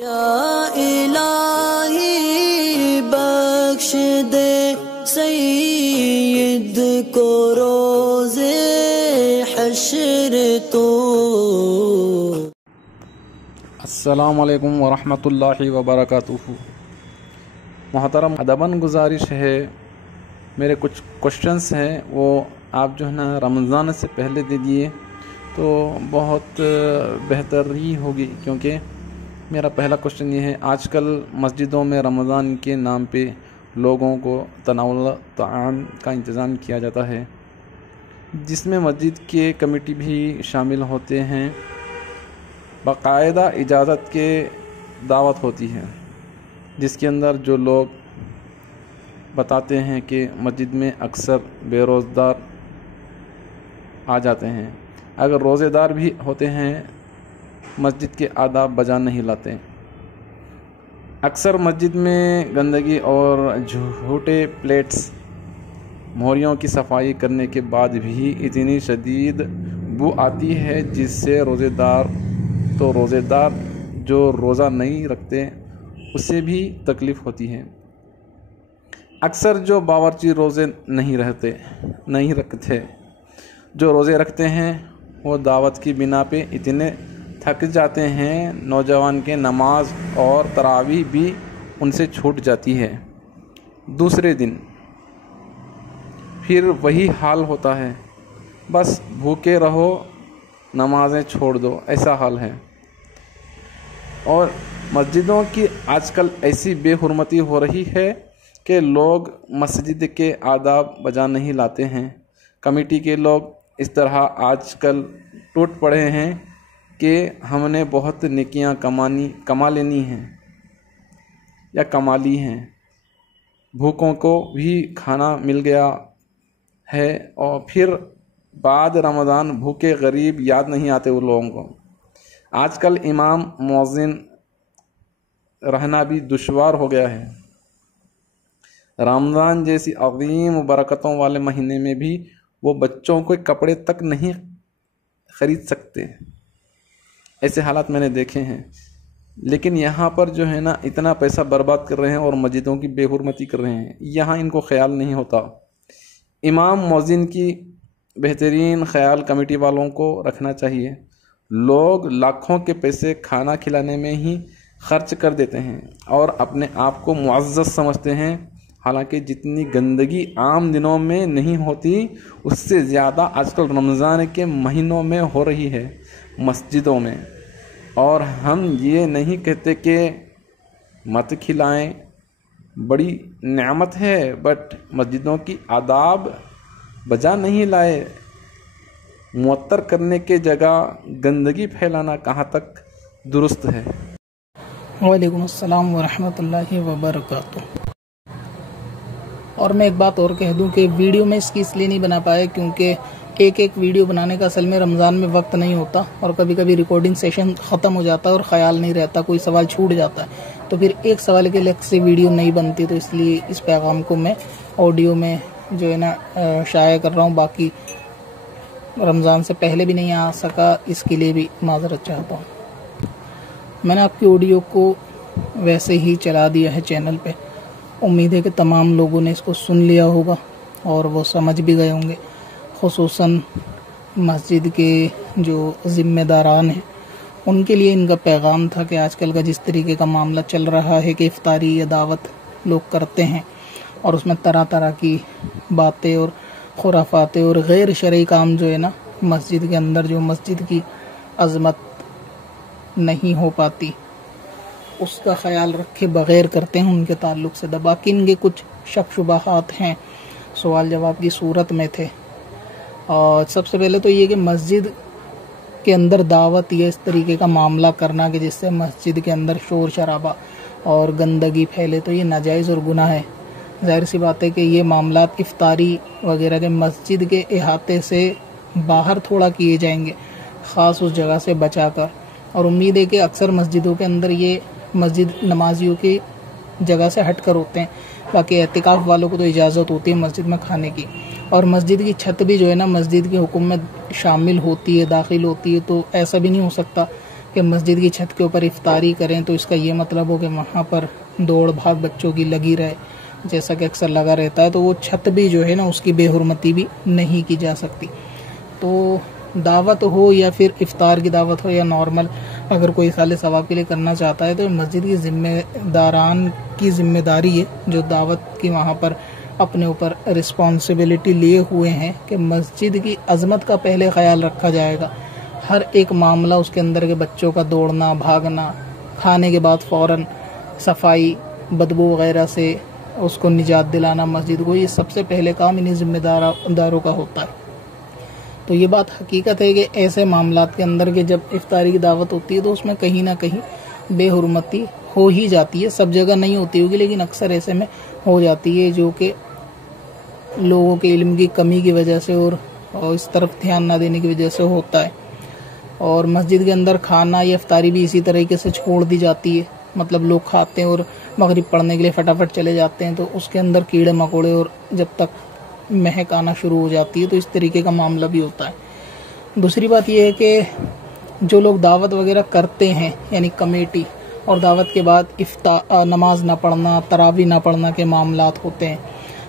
या इलाही बख्श दे सईद को रोज़े हश्र तो। अस्सलामु अलैकुम वरहमतुल्लाहि वबरकातुहू। मोहतरम अदबन गुजारिश है, मेरे कुछ क्वेश्चंस हैं वो आप जो है ना रमज़ान से पहले दे दिए तो बहुत बेहतर ही होगी, क्योंकि मेरा पहला क्वेश्चन ये है, आजकल मस्जिदों में रमज़ान के नाम पे लोगों को तनावुल ताम का इंतज़ाम किया जाता है, जिसमें मस्जिद के कमेटी भी शामिल होते हैं। बाकायदा इजाज़त के दावत होती है, जिसके अंदर जो लोग बताते हैं कि मस्जिद में अक्सर बेरोज़गार आ जाते हैं, अगर रोज़ेदार भी होते हैं मस्जिद के आदाब बजा नहीं लाते। अक्सर मस्जिद में गंदगी और झूठे प्लेट्स मोहरियों की सफाई करने के बाद भी इतनी शदीद बू आती है, जिससे रोज़ेदार जो रोज़ा नहीं रखते उससे भी तकलीफ़ होती है। अक्सर जो बावर्ची रोज़े नहीं रखते, जो रोज़े रखते हैं वो दावत की बिना पे इतने थक जाते हैं, नौजवान के नमाज और तरावी भी उनसे छूट जाती है। दूसरे दिन फिर वही हाल होता है, बस भूखे रहो, नमाज़ें छोड़ दो, ऐसा हाल है। और मस्जिदों की आजकल ऐसी बेहुरमती हो रही है कि लोग मस्जिद के आदाब बजा नहीं लाते हैं। कमेटी के लोग इस तरह आजकल टूट पड़े हैं कि हमने बहुत नेकियां कमा लेनी हैं या कमा ली हैं, भूखों को भी खाना मिल गया है, और फिर बाद रमज़ान भूखे गरीब याद नहीं आते उन लोगों को। आजकल इमाम मुअज्जिन रहना भी दुश्वार हो गया है। रमज़ान जैसी अज़ीम बरकतों वाले महीने में भी वो बच्चों को कपड़े तक नहीं ख़रीद सकते। ऐसे हालात मैंने देखे हैं। लेकिन यहाँ पर जो है ना इतना पैसा बर्बाद कर रहे हैं और मस्जिदों की बेहुरमती कर रहे हैं, यहाँ इनको ख्याल नहीं होता। इमाम मुअज्जिन की बेहतरीन ख्याल कमेटी वालों को रखना चाहिए। लोग लाखों के पैसे खाना खिलाने में ही खर्च कर देते हैं और अपने आप को मुअज़्ज़ज़ समझते हैं, हालांकि जितनी गंदगी आम दिनों में नहीं होती उससे ज़्यादा आजकल रमज़ान के महीनों में हो रही है मस्जिदों में। और हम ये नहीं कहते कि मत खिलाएं, बड़ी नेमत है, बट मस्जिदों की आदाब बजा नहीं लाए। मुअत्तर करने के जगह गंदगी फैलाना कहाँ तक दुरुस्त है। वालेकुम अस्सलाम वरहमतुल्लाहि वबरकातुहू। और मैं एक बात और कह दूं कि वीडियो में इसकी इसलिए नहीं बना पाया क्योंकि एक वीडियो बनाने का असल में रमज़ान में वक्त नहीं होता, और कभी कभी रिकॉर्डिंग सेशन ख़त्म हो जाता है और ख्याल नहीं रहता, कोई सवाल छूट जाता है, तो फिर एक सवाल के लिए से वीडियो नहीं बनती। तो इसलिए इस पैगाम को मैं ऑडियो में जो है ना शाया कर रहा हूँ। बाकी रमज़ान से पहले भी नहीं आ सका, इसके लिए भी माज़रत चाहता हूँ। मैंने आपकी ऑडियो को वैसे ही चला दिया है चैनल पे। उम्मीद है कि तमाम लोगों ने इसको सुन लिया होगा और वो समझ भी गए होंगे। खुसूसन मस्जिद के जो ज़िम्मेदारान हैं उनके लिए इनका पैगाम था कि आजकल का जिस तरीके का मामला चल रहा है कि इफ्तारी या दावत लोग करते हैं और उसमें तरह तरह की बातें और खुराफातें और गैर शरई काम जो है ना मस्जिद के अंदर जो मस्जिद की अज़मत नहीं हो पाती उसका ख्याल रखे बगैर करते हैं उनके ताल्लुक से। बाकी इनके कुछ शक शुबहात हैं, सवाल जवाब की सूरत में थे। और सबसे पहले तो ये कि मस्जिद के अंदर दावत या इस तरीके का मामला करना कि जिससे मस्जिद के अंदर शोर शराबा और गंदगी फैले, तो ये नाजायज़ और गुनाह है। ज़ाहिर सी बात है कि ये मामलात इफ्तारी वगैरह के मस्जिद के अहाते से बाहर थोड़ा किए जाएंगे, ख़ास उस जगह से बचा कर। और उम्मीद है कि अक्सर मस्जिदों के अंदर ये मस्जिद नमाजियों की जगह से हट कर होते हैं। बाकी एतिकाफ़ वालों को तो इजाज़त होती है मस्जिद में खाने की। और मस्जिद की छत भी जो है ना मस्जिद के हुक्म में शामिल होती है, दाखिल होती है। तो ऐसा भी नहीं हो सकता कि मस्जिद की छत के ऊपर इफ्तारी करें तो इसका ये मतलब हो कि वहाँ पर दौड़ भाग बच्चों की लगी रहे, जैसा कि अक्सर लगा रहता है। तो वो छत भी जो है ना उसकी बेहुरमती भी नहीं की जा सकती। तो दावत हो या फिर इफ्तार की दावत हो या नॉर्मल अगर कोई साले सवाब के लिए करना चाहता है तो मस्जिद की जिम्मेदारान की जिम्मेदारी है जो दावत की वहाँ पर अपने ऊपर रिस्पॉन्सिबिलिटी लिए हुए हैं कि मस्जिद की अजमत का पहले ख्याल रखा जाएगा। हर एक मामला उसके अंदर के बच्चों का दौड़ना भागना, खाने के बाद फ़ौरन सफाई, बदबू वगैरह से उसको निजात दिलाना मस्जिद को, ये सबसे पहले काम इन्हीं जिम्मेदारों का होता है। तो ये बात हकीकत है कि ऐसे मामलात के अंदर के जब इफ्तारी की दावत होती है तो उसमें कहीं ना कहीं बेहुरमती हो ही जाती है। सब जगह नहीं होती होगी लेकिन अक्सर ऐसे में हो जाती है, जो कि लोगों के इल्म की कमी की वजह से और इस तरफ ध्यान ना देने की वजह से होता है। और मस्जिद के अंदर खाना या इफ्तारी भी इसी तरीके से छोड़ दी जाती है, मतलब लोग खाते हैं और मगरिब पढ़ने के लिए फटाफट चले जाते हैं, तो उसके अंदर कीड़े मकोड़े और जब तक महक आना शुरू हो जाती है तो इस तरीके का मामला भी होता है। दूसरी बात यह है कि जो लोग दावत वगैरह करते हैं यानी कमेटी, और दावत के बाद नमाज ना पढ़ना, तरावी ना पढ़ना के मामलात होते हैं।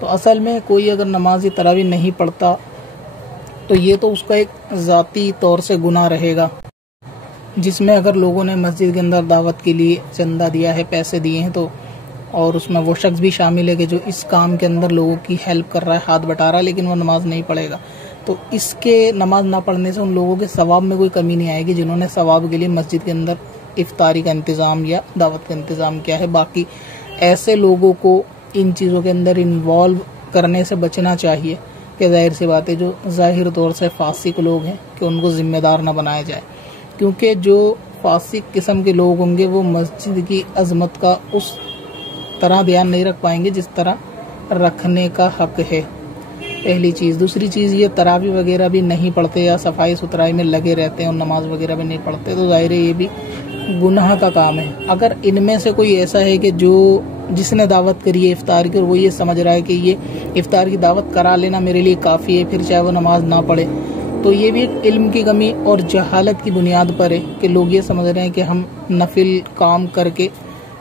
तो असल में कोई अगर नमाज तरावी नहीं पढ़ता तो ये तो उसका एक ज़ाती तौर से गुनाह रहेगा, जिसमें अगर लोगों ने मस्जिद के अंदर दावत के लिए चंदा दिया है, पैसे दिए हैं, तो और उसमें वो शख्स भी शामिल है कि जो इस काम के अंदर लोगों की हेल्प कर रहा है, हाथ बटा रहा है, लेकिन वो नमाज नहीं पढ़ेगा, तो इसके नमाज ना पढ़ने से उन लोगों के सवाब में कोई कमी नहीं आएगी जिन्होंने सवाब के लिए मस्जिद के अंदर इफ्तारी का इंतज़ाम या दावत का इंतज़ाम किया है। बाकी ऐसे लोगों को इन चीज़ों के अंदर इन्वॉल्व करने से बचना चाहिए कि जाहिर सी बात है जो ज़ाहिर तौर से फासिक लोग हैं कि उनको ज़िम्मेदार ना बनाया जाए, क्योंकि जो फासिक किस्म के लोग होंगे वो मस्जिद की अजमत का उस तरह ध्यान नहीं रख पाएंगे जिस तरह रखने का हक है, पहली चीज़। दूसरी चीज़ ये तरावी वगैरह भी नहीं पढ़ते या सफाई सुथराई में लगे रहते हैं और नमाज वगैरह भी नहीं पढ़ते, तो जाहिर है ये भी गुनाह का काम है। अगर इनमें से कोई ऐसा है कि जिसने दावत करी है इफ्तार की और वो ये समझ रहा है कि ये इफ्तार की दावत करा लेना मेरे लिए काफ़ी है, फिर चाहे वो नमाज ना पढ़े, तो ये भी एक इल्म की कमी और जहालत की बुनियाद पर है कि लोग ये समझ रहे हैं कि हम नफिल काम करके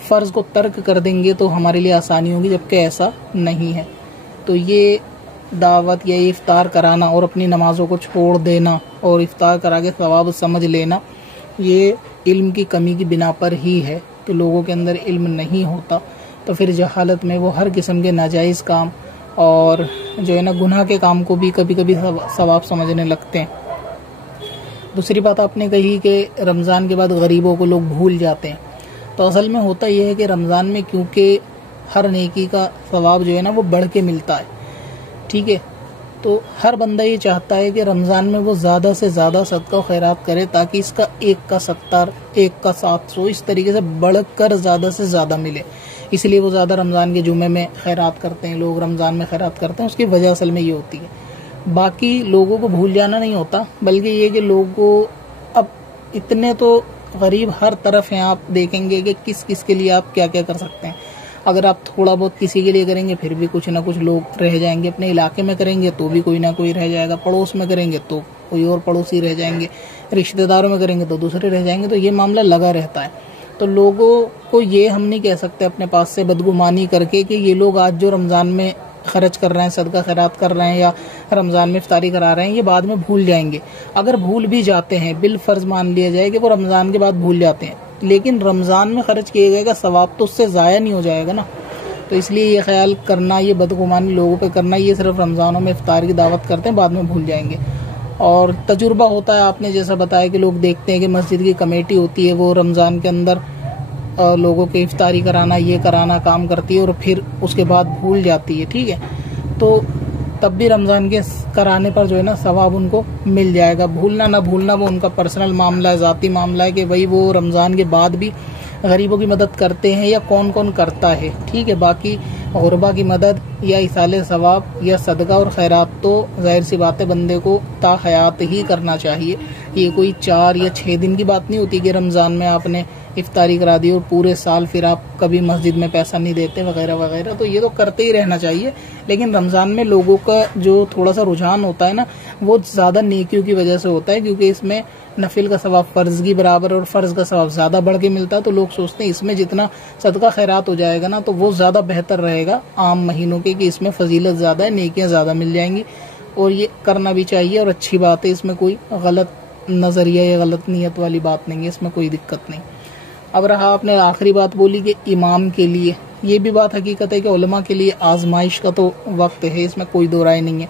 फ़र्ज़ को तर्क कर देंगे तो हमारे लिए आसानी होगी, जबकि ऐसा नहीं है। तो ये दावत या इफ्तार कराना और अपनी नमाज़ों को छोड़ देना और इफ्तार करा के सवाब समझ लेना, ये इल्म की कमी की बिना पर ही है कि लोगों के अंदर इल्म नहीं होता, तो फिर जहालत में वो हर किस्म के नाजायज़ काम और जो है ना गुनाह के काम को भी कभी कभी सवाब समझने लगते हैं। दूसरी बात आपने कही कि रमज़ान के बाद गरीबों को लोग भूल जाते हैं, तो असल में होता यह है कि रमज़ान में क्योंकि हर नेकी का सवाब जो है ना वो बढ़ के मिलता है, ठीक है, तो हर बंदा ये चाहता है कि रमज़ान में वो ज़्यादा से ज़्यादा सदका खैरात करे ताकि इसका एक का 70, एक का 700 इस तरीके से बढ़कर ज़्यादा से ज़्यादा मिले। इसलिए वो ज़्यादा रमज़ान के जुमे में खैरात करते हैं, लोग रमज़ान में खैरात करते हैं, उसकी वजह असल में ये होती है। बाकी लोगों को भूल जाना नहीं होता, बल्कि ये कि लोगों अब इतने तो गरीब हर तरफ हैं, आप देखेंगे कि किस किस के लिए आप क्या क्या कर सकते हैं। अगर आप थोड़ा बहुत किसी के लिए करेंगे फिर भी कुछ ना कुछ लोग रह जाएंगे, अपने इलाके में करेंगे तो भी कोई ना कोई रह जाएगा, पड़ोस में करेंगे तो कोई और पड़ोसी रह जाएंगे, रिश्तेदारों में करेंगे तो दूसरे रह जाएंगे, तो ये मामला लगा रहता है। तो लोगों को ये हम नहीं कह सकते अपने पास से बदगुमानी करके कि ये लोग आज जो रमज़ान में खर्च कर रहे हैं, सदका खैरात कर रहे हैं या रमज़ान में इफ्तारी करा रहे हैं, ये बाद में भूल जाएंगे। अगर भूल भी जाते हैं, बिल फ़र्ज़ मान लिया जाए कि वो रमज़ान के बाद भूल जाते हैं, लेकिन रमज़ान में खर्च किए गए का सवाब तो उससे ज़ाया नहीं हो जाएगा ना। तो इसलिए ये ख्याल करना, ये बदगुमानी लोगों पे करना, ये सिर्फ रमज़ानों में इफ्तार की दावत करते हैं, बाद में भूल जाएंगे। और तजुर्बा होता है, आपने जैसा बताया कि लोग देखते हैं कि मस्जिद की कमेटी होती है, वो रमज़ान के अंदर लोगों के इफ्तारी कराना, ये कराना काम करती है और फिर उसके बाद भूल जाती है, ठीक है, तो तब भी रमज़ान के कराने पर जो है ना सवाब उनको मिल जाएगा। भूलना ना भूलना वो उनका पर्सनल मामला है, ज़ाती मामला है कि भाई वो रमज़ान के बाद भी गरीबों की मदद करते हैं या कौन कौन करता है, ठीक है। बाकी गुरबा की मदद या इसाले सवाब या सदका और खैरात तो जाहिर सी बात है बंदे को ताहयात ही करना चाहिए, ये कोई 4 या 6 दिन की बात नहीं होती कि रमज़ान में आपने इफ्तारी करा दी और पूरे साल फिर आप कभी मस्जिद में पैसा नहीं देते वगैरह वगैरह। तो ये तो करते ही रहना चाहिए, लेकिन रमज़ान में लोगों का जो थोड़ा सा रुझान होता है ना, वो ज़्यादा नेकियों की वजह से होता है, क्योंकि इसमें नफिल का सवाब फ़र्ज़ की बराबर और फ़र्ज़ का सवाब ज़्यादा बढ़ के मिलता है। तो लोग सोचते हैं इसमें जितना सदका खैरात हो जाएगा ना, तो वो ज़्यादा बेहतर रहेगा आम महीनों के, कि इसमें फजीलत ज़्यादा है, नेकियां ज़्यादा मिल जाएंगी। और ये करना भी चाहिए और अच्छी बात है, इसमें कोई गलत नज़रिया या गलत नीयत वाली बात नहीं है, इसमें कोई दिक्कत नहीं। अब रहा आपने आखिरी बात बोली कि इमाम के लिए, ये भी बात हकीकत है कि उलमा के लिए आजमाइश का तो वक्त है, इसमें कोई दो राय नहीं है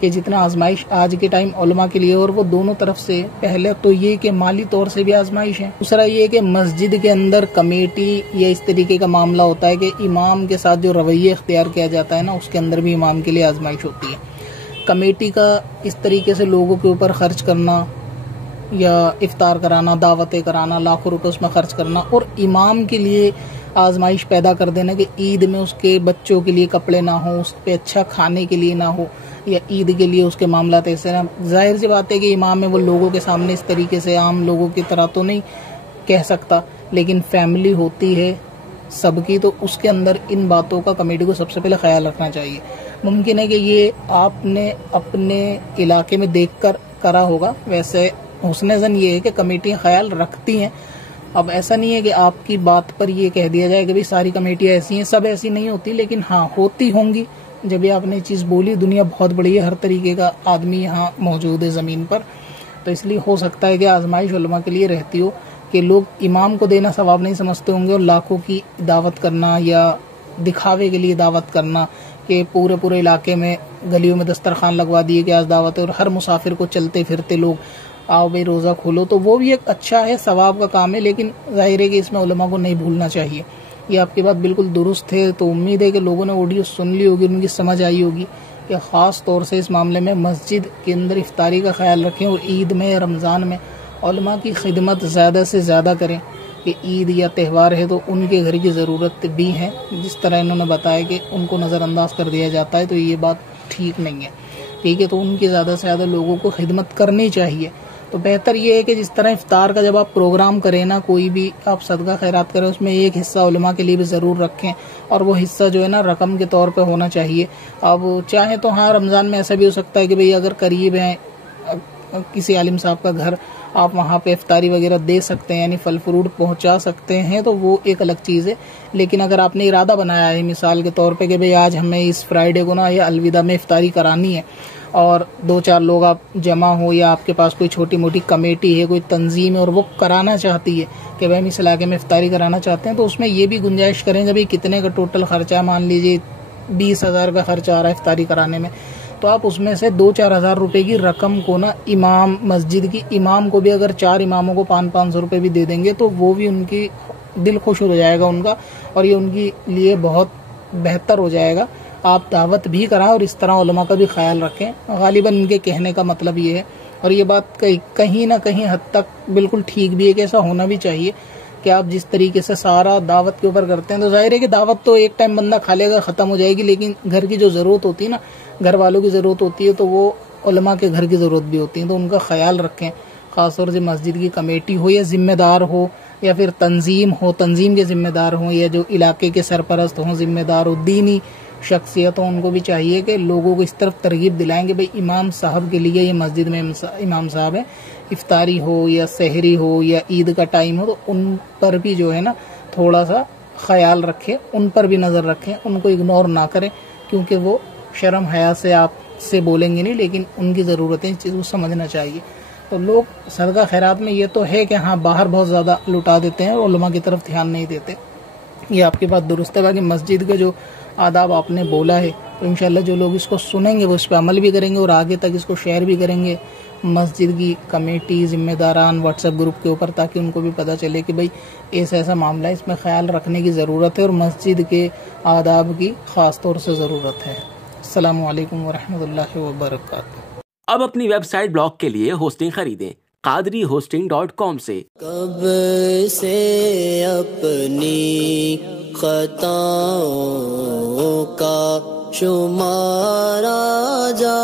कि जितना आजमाइश आज के टाइम उलमा के लिए, और वो दोनों तरफ से, पहले तो ये कि माली तौर से भी आजमाइश है, दूसरा ये कि मस्जिद के अंदर कमेटी या इस तरीके का मामला होता है कि इमाम के साथ जो रवैया इख्तियार किया जाता है ना, उसके अंदर भी इमाम के लिए आजमाइश होती है। कमेटी का इस तरीके से लोगों के ऊपर खर्च करना या इफ्तार कराना, दावतें कराना, लाखों रुपए उसमें खर्च करना, और इमाम के लिए आजमाइश पैदा कर देना कि ईद में उसके बच्चों के लिए कपड़े ना हो, उस पे अच्छा खाने के लिए ना हो, या ईद के लिए उसके मामला ऐसे ना। जाहिर सी बात है कि इमाम है वो लोगों के सामने इस तरीके से आम लोगों की तरह तो नहीं कह सकता, लेकिन फैमिली होती है सबकी, तो उसके अंदर इन बातों का कमेटी को सबसे पहले ख्याल रखना चाहिए। मुमकिन है कि ये आपने अपने इलाके में देखकर करा होगा, वैसे हुस्न ज़न ये है कि कमेटियाँ ख्याल रखती हैं। अब ऐसा नहीं है कि आपकी बात पर ये कह दिया जाए कि भाई सारी कमेटियाँ ऐसी हैं, सब ऐसी नहीं होती, लेकिन हाँ होती होंगी। जब ये आपने चीज़ बोली, दुनिया बहुत बड़ी है, हर तरीके का आदमी यहाँ मौजूद है ज़मीन पर, तो इसलिए हो सकता है कि आजमाइश उलमा के लिए रहती हो कि लोग इमाम को देना सवाब नहीं समझते होंगे, और लाखों की दावत करना या दिखावे के लिए दावत करना कि पूरे इलाके में गलियों में दस्तरखान लगवा दिए कि आज दावत है, और हर मुसाफिर को चलते फिरते लोग आओ भाई रोज़ा खोलो, तो वो भी एक अच्छा है, सवाब का काम है, लेकिन जाहिर है कि इसमें उलमा को नहीं भूलना चाहिए। ये आपकी बात बिल्कुल दुरुस्त है। तो उम्मीद है कि लोगों ने ऑडियो सुन ली होगी, उनकी समझ आई होगी कि ख़ास तौर से इस मामले में मस्जिद के अंदर इफ्तारी का ख्याल रखें, और ईद में या रमज़ान में उलमा की खिदमत ज़्यादा से ज़्यादा करें कि ईद या त्यौहार है तो उनके घर की ज़रूरत भी है। जिस तरह इन्होंने बताया कि उनको नज़रअंदाज कर दिया जाता है, तो ये बात ठीक नहीं है। ठीक है, तो उनकी ज़्यादा से ज़्यादा लोगों को खिदमत करनी चाहिए। तो बेहतर ये है कि जिस तरह इफ्तार का जब आप प्रोग्राम करें ना, कोई भी आप सदका खैरात करें, उसमें एक हिस्सा उलमा के लिए भी ज़रूर रखें, और वो हिस्सा जो है ना रकम के तौर पे होना चाहिए। अब चाहे तो हाँ, रमज़ान में ऐसा भी हो सकता है कि भाई अगर करीब है किसी आलिम साहब का घर, आप वहाँ पे इफ्तारी वगैरह दे सकते हैं, यानी फल फ्रूट पहुँचा सकते हैं, तो वो एक अलग चीज़ है। लेकिन अगर आपने इरादा बनाया है मिसाल के तौर पे कि भाई आज हमें इस फ्राइडे को ना या अलविदा में इफ्तारी करानी है, और 2-4 लोग आप जमा हो, या आपके पास कोई छोटी मोटी कमेटी है, कोई तंजीम है, और वो कराना चाहती है कि भाई हम इस इलाके में इफ्तारी कराना चाहते हैं, तो उसमें ये भी गुंजाइश करेंगे भाई कितने का टोटल खर्चा, मान लीजिए 20,000 का खर्चा आ रहा है इफ्तारी कराने में, तो आप उसमें से 2-4 हज़ार रुपये की रकम को ना इमाम मस्जिद की इमाम को भी, अगर 4 इमामों को 500-500 रुपये भी दे देंगे, तो वो भी उनकी दिल खुश हो जाएगा उनका, और ये उनके लिए बहुत बेहतर हो जाएगा। आप दावत भी कराएं और इस तरह उलमा का भी ख्याल रखें। गालिबन इनके कहने का मतलब ये है, और ये बात कहीं ना कहीं हद तक बिल्कुल ठीक भी है कि ऐसा होना भी चाहिए कि आप जिस तरीके से सारा दावत के ऊपर करते हैं, तो जाहिर है कि दावत तो एक टाइम बंदा खा लेगा, ख़त्म हो जाएगी, लेकिन घर की जो ज़रूरत होती है ना, घर वालों की ज़रूरत होती है, तो वो उलमा के घर की ज़रूरत भी होती है, तो उनका ख्याल रखें। ख़ासतौर से मस्जिद की कमेटी हो या ज़िम्मेदार हो, या फिर तंजीम हो, तंजीम के ज़िम्मेदार हों, या जो इलाके के सरपरस्त हों, ज़िम्मेदार हो, दीनी शख्सियतों, उनको भी चाहिए कि लोगों को इस तरफ तरगीब दिलाएं कि भाई इमाम साहब के लिए, ये मस्जिद में इमाम साहब है, इफ्तारी हो या सहरी हो या ईद का टाइम हो, तो उन पर भी जो है ना थोड़ा सा ख्याल रखें, उन पर भी नज़र रखें, उनको इग्नोर ना करें, क्योंकि वो शर्म हया से आपसे बोलेंगे नहीं, लेकिन उनकी ज़रूरतें, इस चीज़ को समझना चाहिए। तो लोग सदका खैरात में ये तो है कि हाँ बाहर बहुत ज़्यादा लुटा देते हैं और उलमा की तरफ ध्यान नहीं देते। ये आपकी बात दुरुस्त है। बाकी मस्जिद के जो आदाब आपने बोला है, तो इंशाल्लाह जो लोग इसको सुनेंगे वो इस पर अमल भी करेंगे और आगे तक इसको शेयर भी करेंगे मस्जिद की कमेटी, जिम्मेदारान, व्हाट्सएप ग्रुप के ऊपर, ताकि उनको भी पता चले कि भाई ऐसा मामला है, इसमें ख्याल रखने की ज़रूरत है और मस्जिद के आदाब की ख़ास तौर से ज़रूरत है। अस्सलामु अलैकुम वरहमतुल्लाहि वबरकातुहू। अब अपनी वेबसाइट ब्लॉग के लिए होस्टिंग खरीदें qadrihosting.com से। कब से अपनी खताओं का शुमारा जा